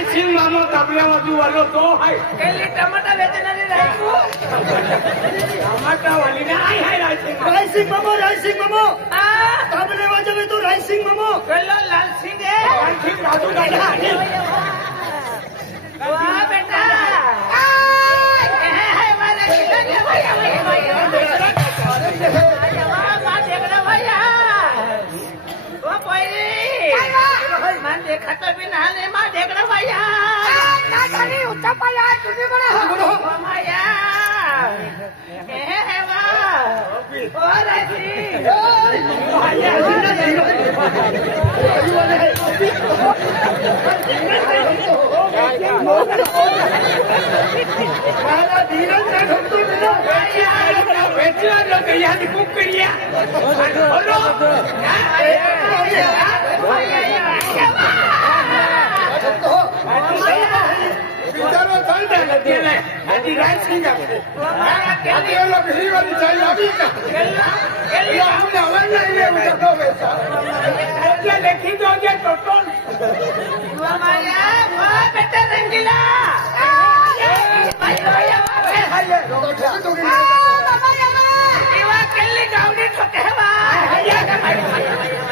rising मामा तबल्या बाजू वालो तो है केली टमाटा वेचणारी रायकू टमाटा वाली नाही है रायसिंग रायसिंग मामो तबले वाजवे तो रायसिंग मामो केलो लाल सिंग है रायसिंग राजू दादा वाह बेटा है मारे भैया वो पहिली मान देखत भी नाही मा देखणं भैया नानी उठा पाया तुम्ही बडा हो माया हे वा ओ राजी मारा धीरज ना ठोकतो मेरा बेचला लोग यहाँ बुक करिया बोलो विचारो चल रहा है आदि रायसिंग का आदि ये लोग ही वाली चाहिए अभी का ये हमने वन नहीं है मुझे दो पैसा क्या लिखी दो ये टोटल माया वाह बेटा रंगीला केली गावडी ठोके बा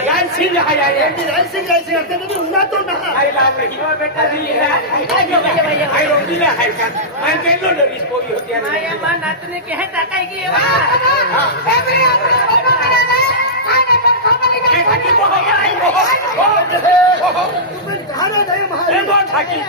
रायसिंग आया ये रायसिंग करते तो उना तो ना आई लाभ नहीं हो बेटा नहीं है आई रोंगीला है का मैं केलो डरिस कोई होती है माया मा नातने के है टाकाई की वा हारा दे महाराज बहुत ठाकी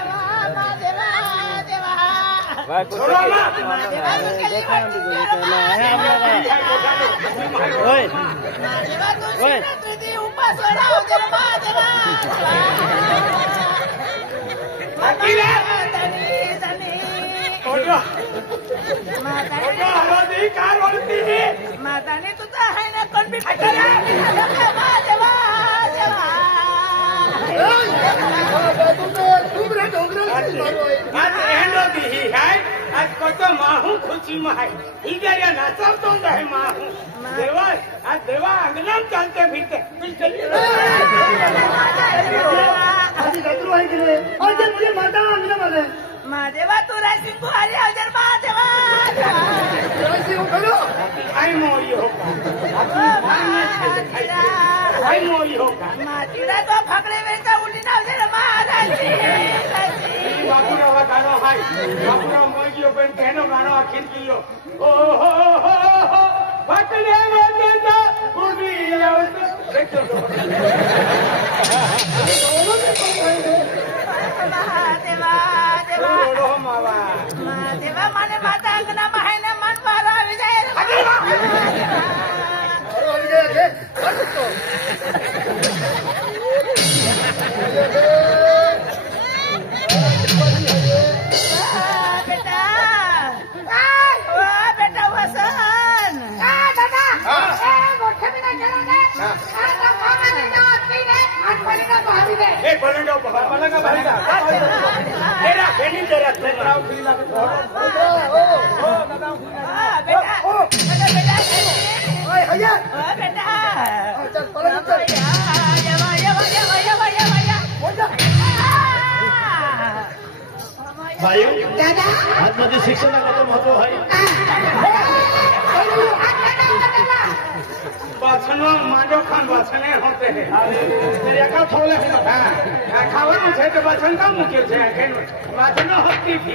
माताने तुझा आहे ना कोण बी आज कत माहू खुशी में है इधर नाचव तो है माहू देवा आज देवा अंगनाम चलते फिरते आधी गतरू आहे की रे अरे मुझे माता अंगना वाले महादेवा तू रायसिंग को अरे हजर महादेवा रायसिंग करो आई मोई होगा आई मोई होगा मातीला तो फकड़े वेचा उली ना हजर महाराज बापूराव गाणं हाय बापूराव मोई पण कहनो गाणं आखिर कियो ओ हो फकड़े वेचा उली महादेवा महादेवा माने माता अंगना माहेने मन मारा विजय बेटा बेटा वसन दादा मोठे बिना चला ए पलंगा पलंगा भाई का तेरा बेनी तेरा तेरा उखली लागे ओ दादा बेटा बेटा ओए भैया बेटा चल पलंग चल भाई आतमध्ये शिक्षणाचं महत्व आहे बाछनो मांडो खान बाछने होते हैं तेरे का थोले हां खावन छे तो बाछन का मुके छे बाछनो होती थी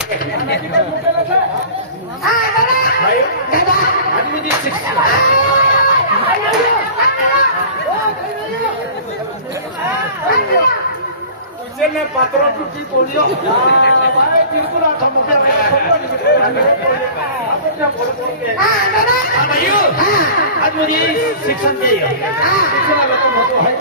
हां दादा भाई दादा आतमध्ये शिक्षण उसने पात्रों की बोलियो भाई बिल्कुल आता मुके भाइयों आतमध्ये शिक्षण द्यायला शिक्षणाचं महत्व आहे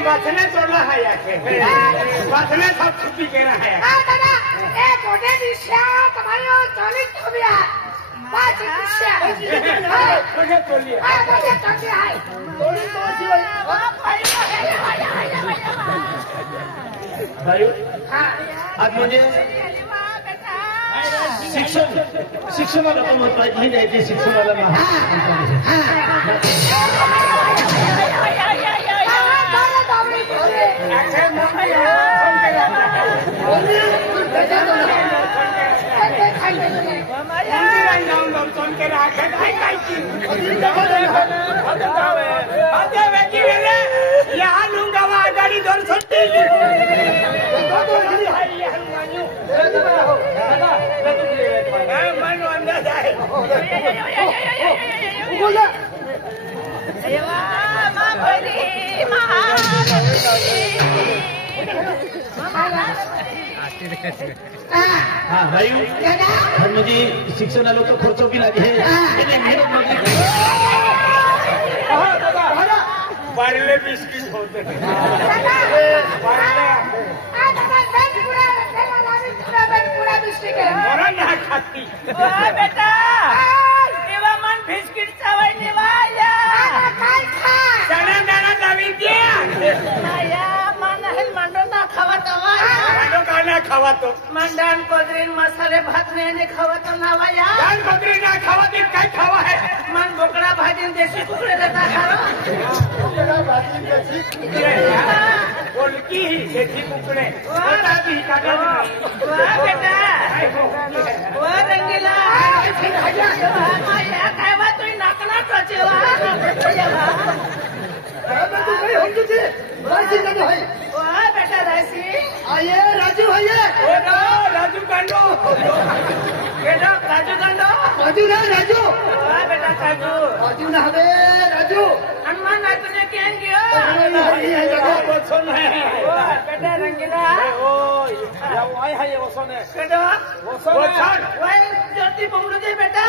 बाछने चोला है याके बाछने सब छुट्टी केना है दादा ए मोठे दिशा तुम्हारे चोली छुबिया पाच दिशा मुझे चोली मुझे चोली है थोड़ी तो सी भाई आतमध्ये शिक्षणाला पण माहिती आहे ते शिक्षणाला गाडी दोन सुट्टी म्हणजे शिक्षणाला तो खर्च बी लागे वाढले बिस्किट होते खाती बेटा तेव्हा मन बिस्किट चावाय निवाया दाना दाना दावी माया मन आहे मांडो ना खावा तवा काना खावा तो मंडान कोदरीन मसाले भात ने खावा तो नावाया दान बकरी ना खावा ती काय खावा है मन बोकड़ा भाजी देसी कुकड़े देता खारो बोलकी देसी कुकड़े होता भी काटा बेटा वो रंगीला माया काय वा तू नाकना टचेवा बेटा राशि आइए राजू भैया राजू कांडो बेटा राजू गंडो राजू ना राजू बेटा काजू राजू ना हवे राजू हनुमान नाथ ने क्या किया बेटा रंगीला बेटा वही ज्योति बंगलू दे बेटा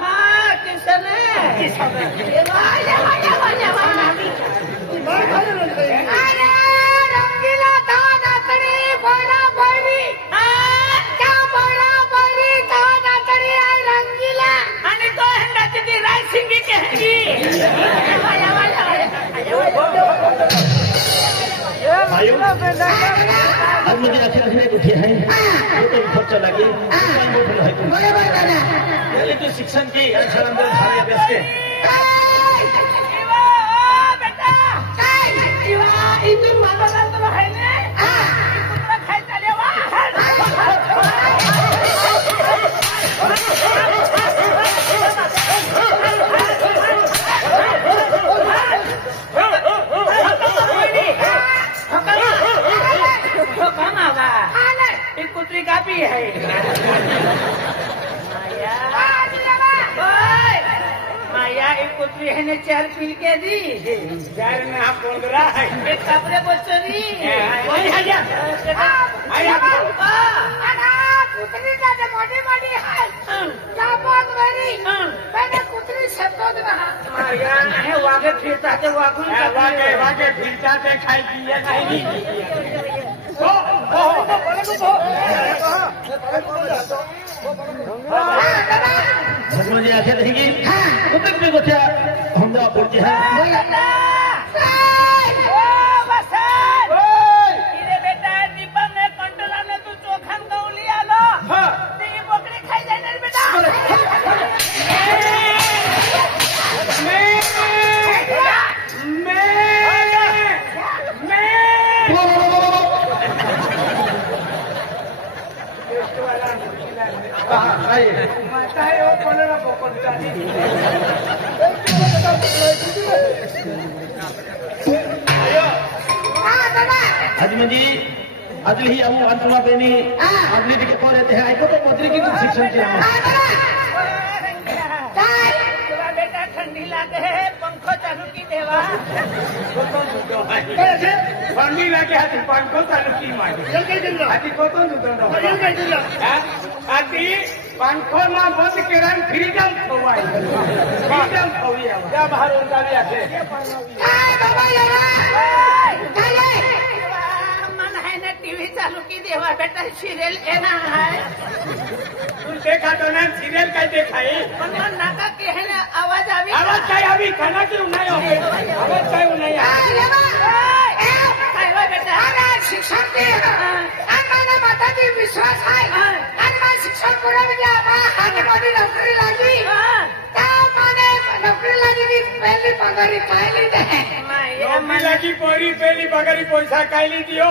हाँ किशन अरे रंगीला था नाचणी बड़ा बड़ी क्या बड़ा बड़ी था नाचणी आई रंगीला आणि तो हंडा तिथे राय सिंगी कहेंगी आज मुझे आखिर उठे हैं वो तो खर्चा लगे पहले तो शिक्षण की अंदर सारे अभ्यास के इथून माझा तुला आहे ना तुला खायचा लेवा एक कुत्री कापी है माया एक कुत्री है ने 4 पील के दी यार ना बोल रहा है एक कपड़े बच्चों वही है क्या आया कुत्री का मोटी मोटी है क्या बात मेरी मैंने कुत्री शब्दों में माया है वागे फिरता है वागुन वागे फिरता थे खाई पिए नहीं मुझे आशा रहेगी कुछ भी कुछ हम बोलते हैं बेटा दीपक ने कंट्रोलर ने तू चोखन गौली आलो ती बोकडी खाई जाणार बेटा आज म्हणजे आज ही अंतमा बेनी आपली तिथे कोण येते हे ऐकतो तो मंत्री की शिक्षण तुला बेटा ठंडी लागे है पंखो चालू की देवा थंडी लागे हाती पंखो चालू की मागे हाती कोण आधी पंखो ना बंद केला फ्रीडम खवाय फ्रीडम खवूया त्या बाहेर उंचावी असे मन है ना टीवी चालू की देवा बेटा सीरियल येणार है तू देखा तो ना सीरियल काय देखाई पण मन नाका के है ना आवाज काय आवी खाना क्यों नाही आवाज काय नाही काय बेटा शिक्षण के माता जी विश्वास है शिक्षण पूरा गया हाथ बॉडी नौकरी लगी क्या माने नौकरी लगी की पहली पगारी खाई लेते हैं नौकरी लगी पहली पगारी पैसा खाई ली दियो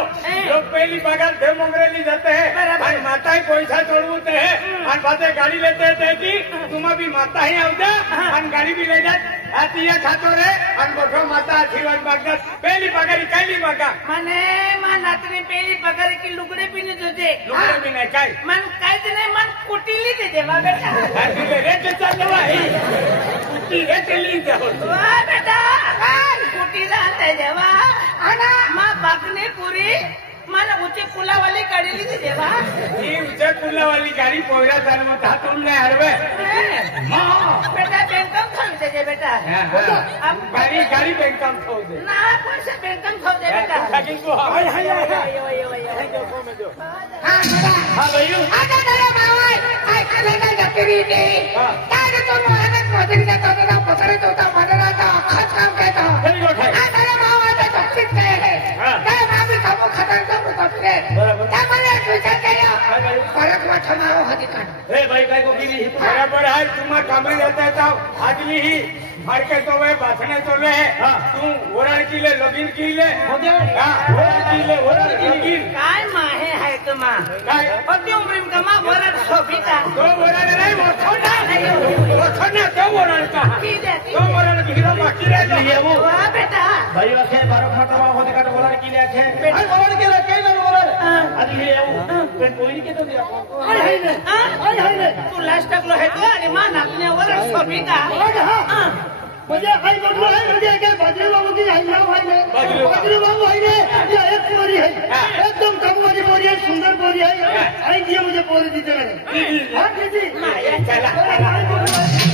लोग पहली पगार थे मोंगरेली जाते हैं और माता ही पैसा छोड़ते हैं और बातें गाड़ी लेते थे कि तुम अभी माता ही आओ जा और गाड़ी भी ले जा आती है खातो रे और बैठो माता आशीर्वाद मांगता पहली पगारी खाई ली मांगा मने मन रात्री पहली पगारी की लुगड़े भी नहीं देते लुगड़े भी नहीं खाई मन कायच नाही मन कुटीली दे देवा बेटा रेट चालू आहे कुटी रेट लिही द्या वा बेटा कुटीला दे देवा आणि मा बाकने पुरी मन उचे पुलावाली काढली दे देवा ही उचे पुलावाली गाडी पोहरा चालवत हातून नाही हरवे बेटा बँकम खाऊ दे बेटा गाडी बँकम खाऊ दे ना पैसे बँकम खाऊ दे बेटा हाँ भैया आता तेरा भावा ऐकले ना जकरी दे तारे तो मोहनत मोदरी का तो पकड़े तो मदरा का खत काम कहता very good है आता तेरा भावा तो चकित है तेरा भाभी का खतर तो पकड़े त्यामुळे विचार केला परत वाटणारो अधिकार ए भाई काय को गिरी ही बराबर है तुम्हा कामे जाता था आदमी ही मार्केट तो वे भाषणे तो ले तू ओरड किले लगीन किले ओरड किले काय माहे है तुम्हा काय अति उम्र का मा वरड सोफिता तो ओरड नाही तो ओरड का तो ओरड गिरा बाकी रह गई वो वा बेटा भाई अखे बारो फटवा होते का ओरड किले अखे भाई ओरड केला केला ओरड आदली येऊ पण कोणी के तो दिया हाय तू लास्ट टाकलो है तो आणि मा नातने वरड सोफिता म्हणजे आई बदलो आहे म्हणजे काय बजरी बाबू की आई नाव आहे बजरी बाबू आहे ये एक पोरी है एकदम कम वाली पोरी है सुंदर पोरी है आई जी मुझे पोरी दी चला हां जी चला